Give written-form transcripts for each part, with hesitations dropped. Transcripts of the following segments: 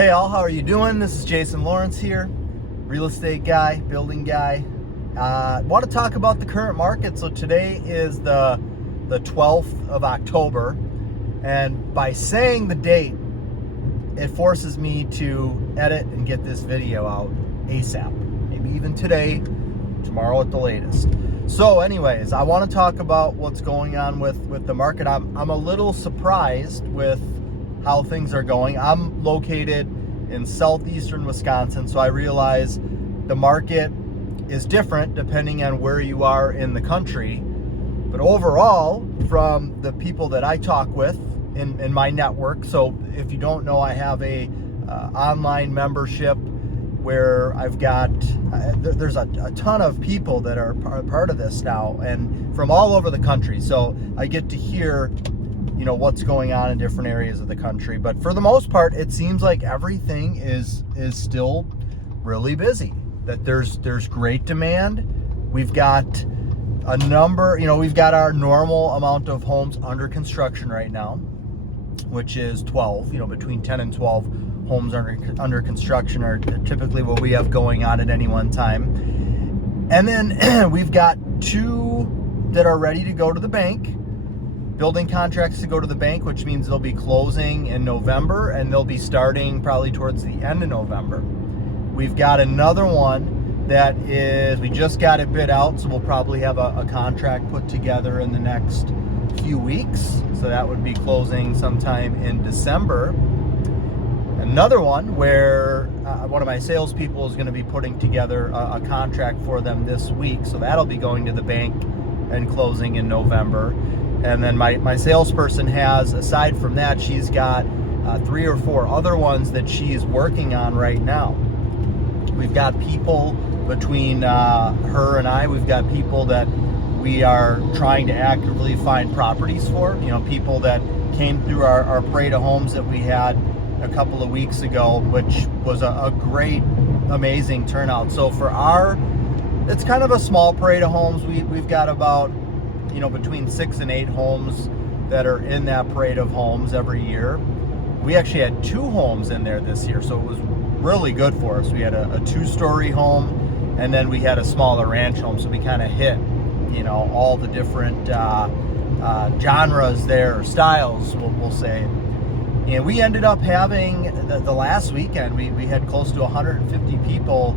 Hey all, how are you doing? This is Jason Lawrence here, real estate guy, building guy. Want to talk about the current market. So today is the 12th of October, and by saying the date, it forces me to edit and get this video out ASAP. Maybe even today, tomorrow at the latest. So anyways, I want to talk about what's going on with the market. I'm a little surprised with how things are going. I'm located in southeastern Wisconsin, so I realize the market is different depending on where you are in the country. But overall, from the people that I talk with in my network, so if you don't know, I have a online membership where I've got, there's a ton of people that are part of this now, and from all over the country. So I get to hear, what's going on in different areas of the country. But for the most part, it seems like everything is still really busy, that there's great demand. We've got a number, we've got our normal amount of homes under construction right now, which is 12, between 10 and 12 homes under construction are typically what we have going on at any one time. And then we've got 2 that are ready to go to the bank, building contracts to go to the bank, which means they'll be closing in November and they'll be starting probably towards the end of November. We've got another one that is, we just got it bid out, so we'll probably have a contract put together in the next few weeks. So that would be closing sometime in December. Another one where one of my salespeople is going to be putting together a contract for them this week. So that'll be going to the bank and closing in November. And then my salesperson has, aside from that, she's got 3 or 4 other ones that she's working on right now. We've got people between her and I, we've got people that we are trying to actively find properties for. People that came through our parade of homes that we had a couple of weeks ago, which was a great, amazing turnout. So for it's kind of a small parade of homes. We've got about, between 6 and 8 homes that are in that parade of homes every year. We actually had 2 homes in there this year, so it was really good for us. We had a 2-story home, and then we had a smaller ranch home, so we kind of hit, all the different genres there, or styles, we'll say. And we ended up having, the last weekend, we had close to 150 people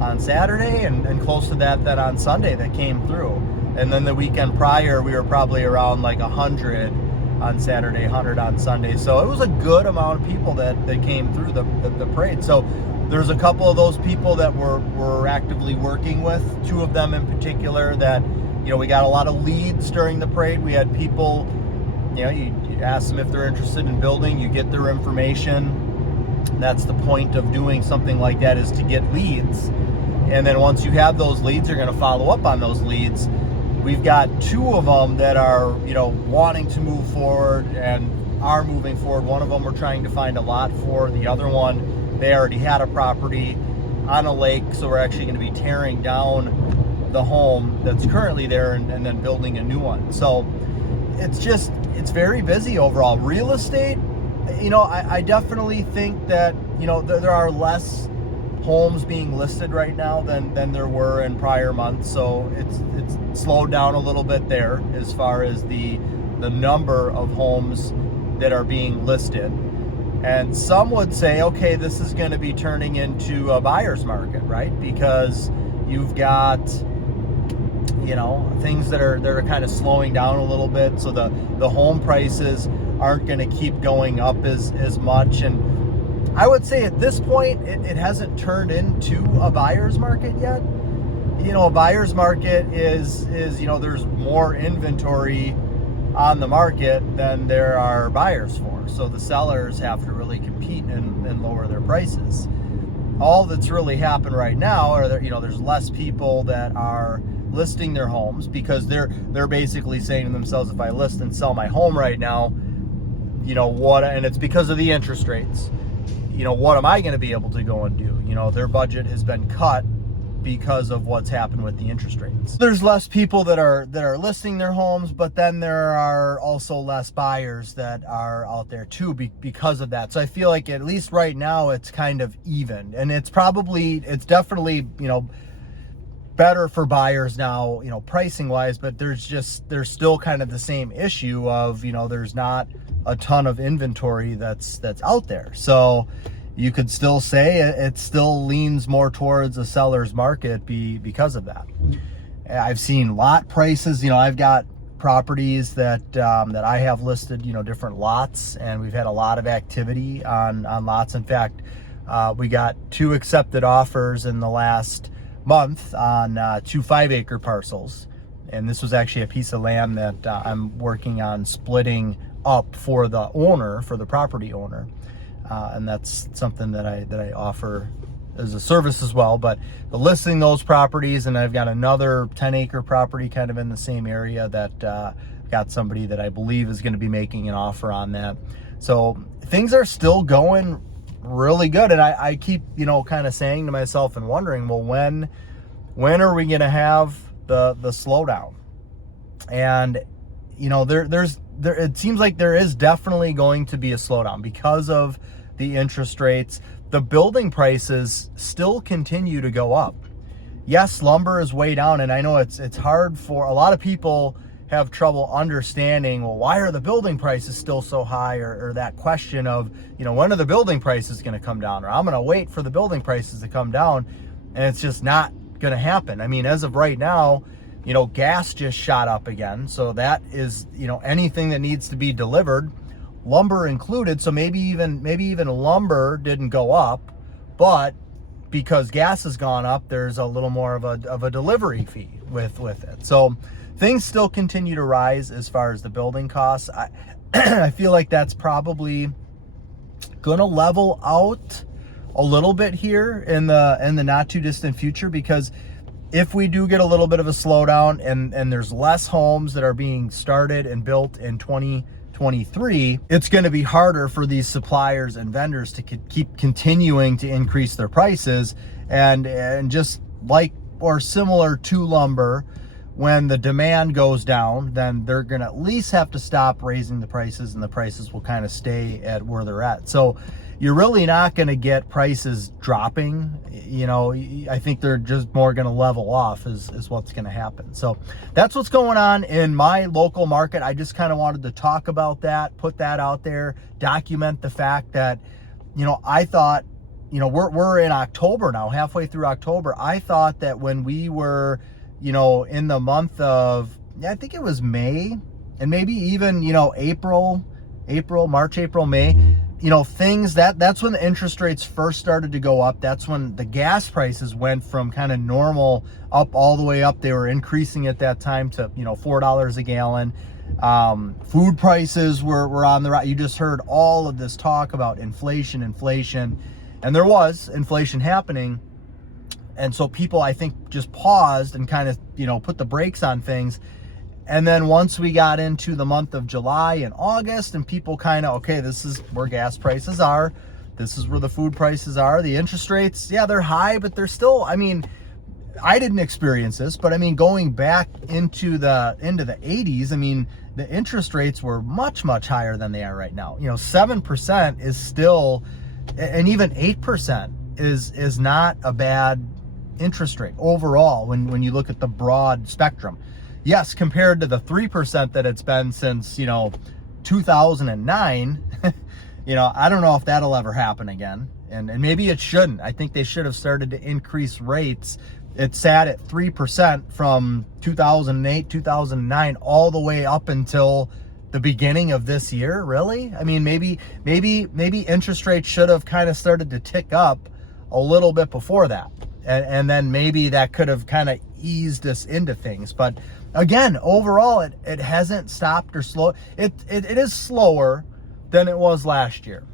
on Saturday and close to that on Sunday that came through. And then the weekend prior, we were probably around like 100 on Saturday, 100 on Sunday. So it was a good amount of people that came through the parade. So there's a couple of those people that we're actively working with, 2 of them in particular that, we got a lot of leads during the parade. We had people, you ask them if they're interested in building, you get their information. That's the point of doing something like that, is to get leads. And then once you have those leads, you're going to follow up on those leads. We've got 2 of them that are, wanting to move forward and are moving forward. One of them we're trying to find a lot for. The other one, they already had a property on a lake, so we're actually going to be tearing down the home that's currently there and then building a new one. So it's very busy overall. Real estate, I definitely think that, there are less homes being listed right now than there were in prior months. So it's slowed down a little bit there as far as the number of homes that are being listed. And some would say, okay, this is going to be turning into a buyer's market, right? Because you've got, things that are kind of slowing down a little bit. So the home prices aren't going to keep going up as much. And I would say at this point, it hasn't turned into a buyer's market yet. A buyer's market is there's more inventory on the market than there are buyers for. So the sellers have to really compete and lower their prices. All that's really happened right now are there's less people that are listing their homes, because they're basically saying to themselves, if I list and sell my home right now, and it's because of the interest rates, what am I going to be able to go and do? Their budget has been cut because of what's happened with the interest rates. There's less people that are listing their homes, but then there are also less buyers that are out there too because of that. So I feel like at least right now it's kind of even, and it's definitely, you know, better for buyers now, you know, pricing wise, but there's still kind of the same issue of, you know, there's not a ton of inventory that's out there. So you could still say it still leans more towards a seller's market because of that. I've seen lot prices, you know, I've got properties that I have listed, you know, different lots, and we've had a lot of activity on lots. In fact, we got 2 accepted offers in the last month on 2 5-acre parcels. And this was actually a piece of land that I'm working on splitting up for the property owner. And that's something that I offer as a service as well. But listing those properties, and I've got another 10-acre property kind of in the same area that got somebody that I believe is going to be making an offer on that. So things are still going really good. And I keep, you know, kind of saying to myself and wondering, well, when are we going to have the slowdown? And, you know, it seems like there is definitely going to be a slowdown because of the interest rates. The building prices still continue to go up. Yes, lumber is way down, and I know it's hard for a lot of people have trouble understanding, well, why are the building prices still so high, or that question of, you know, when are the building prices going to come down, or I'm going to wait for the building prices to come down, and it's just not going to happen. I mean, as of right now, you know, gas just shot up again, so that is, you know, anything that needs to be delivered, lumber included. So maybe even lumber didn't go up, but because gas has gone up, there's a little more of a delivery fee with it. So things still continue to rise as far as the building costs. I feel like that's probably gonna level out a little bit here in the not too distant future, because if we do get a little bit of a slowdown and there's less homes that are being started and built in 2023, it's going to be harder for these suppliers and vendors to keep continuing to increase their prices. And just like or similar to lumber, when the demand goes down, then they're going to at least have to stop raising the prices, and the prices will kind of stay at where they're at. So you're really not going to get prices dropping. You know, I think they're just more going to level off is what's going to happen. So that's what's going on in my local market. I just kind of wanted to talk about that, put that out there, document the fact that, you know, I thought, you know, we're in October now, halfway through October. I thought that when we were, you know, in the month of, I think it was May, and maybe even, you know, March, April, May, you know, that's when the interest rates first started to go up. That's when the gas prices went from kind of normal up all the way up. They were increasing at that time to, you know, $4 a gallon. Food prices were on the rise. You just heard all of this talk about inflation, and there was inflation happening. And so people, I think, just paused and kind of, you know, put the brakes on things. And then once we got into the month of July and August, and people kind of, okay, this is where gas prices are. This is where the food prices are. The interest rates, yeah, they're high, but they're still, I mean, I didn't experience this, but I mean, going back into the 80s, I mean, the interest rates were much, much higher than they are right now. You know, 7% is still, and even 8% is not a bad interest rate overall when you look at the broad spectrum. Yes, compared to the 3% that it's been since, you know, 2009, you know, I don't know if that'll ever happen again. And maybe it shouldn't. I think they should have started to increase rates. It sat at 3% from 2008, 2009, all the way up until the beginning of this year. Really? I mean, maybe interest rates should have kind of started to tick up a little bit before that. And then maybe that could have kind of eased us into things. But again, overall, it hasn't stopped or slowed. It is slower than it was last year.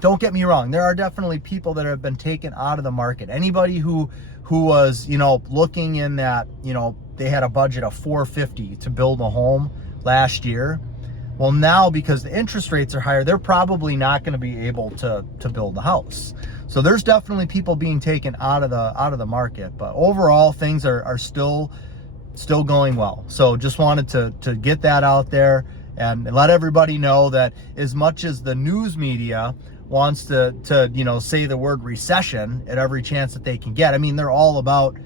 Don't get me wrong. There are definitely people that have been taken out of the market. Anybody who was, you know, looking in that, you know, they had a budget of $450 to build a home last year. Well, now because the interest rates are higher, they're probably not going to be able to build a house. So there's definitely people being taken out of the market. But overall, things are still going well. So just wanted to get that out there and let everybody know that as much as the news media wants to say the word recession at every chance that they can get, I mean, they're all about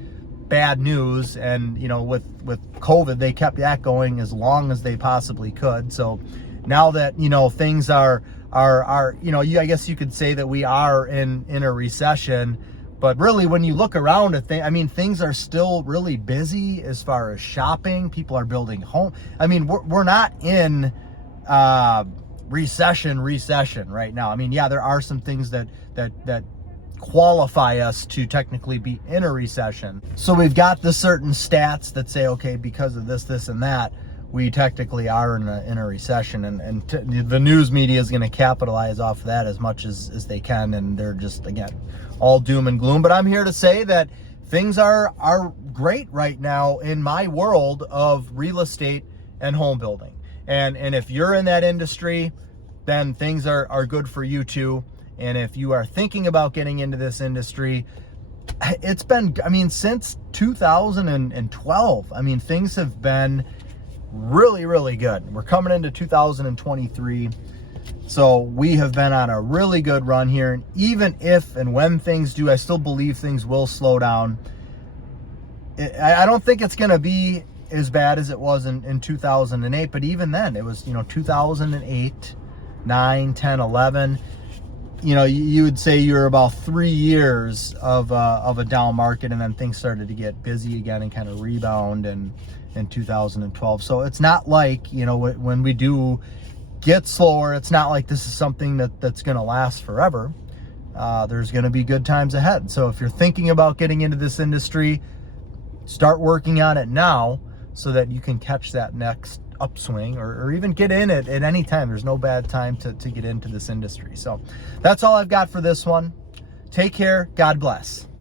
bad news, and with COVID, they kept that going as long as they possibly could. So now that things are I guess you could say that we are in a recession. But really, when you look around at things, I mean, things are still really busy as far as shopping. People are building home. I mean, we're not in recession right now. I mean, yeah, there are some things that qualify us to technically be in a recession. So we've got the certain stats that say, okay, because of this, and that, we technically are in a recession, and the news media is going to capitalize off of that as much as they can, and they're just, again, all doom and gloom. But I'm here to say that things are great right now in my world of real estate and home building. And if you're in that industry, then things are good for you too. And if you are thinking about getting into this industry, it's been, I mean, since 2012, I mean, things have been really good. We're coming into 2023. So we have been on a really good run here. And even if and when things do, I still believe things will slow down. I don't think it's going to be as bad as it was in 2008. But even then, it was, 2008, 9, 10, 11. You would say you're about 3 years of a down market, and then things started to get busy again and kind of rebound in 2012. So it's not like, when we do get slower, it's not like this is something that's going to last forever. There's going to be good times ahead. So if you're thinking about getting into this industry, start working on it now so that you can catch that next upswing, or even get in it at any time. There's no bad time to get into this industry. So that's all I've got for this one. Take care. God bless.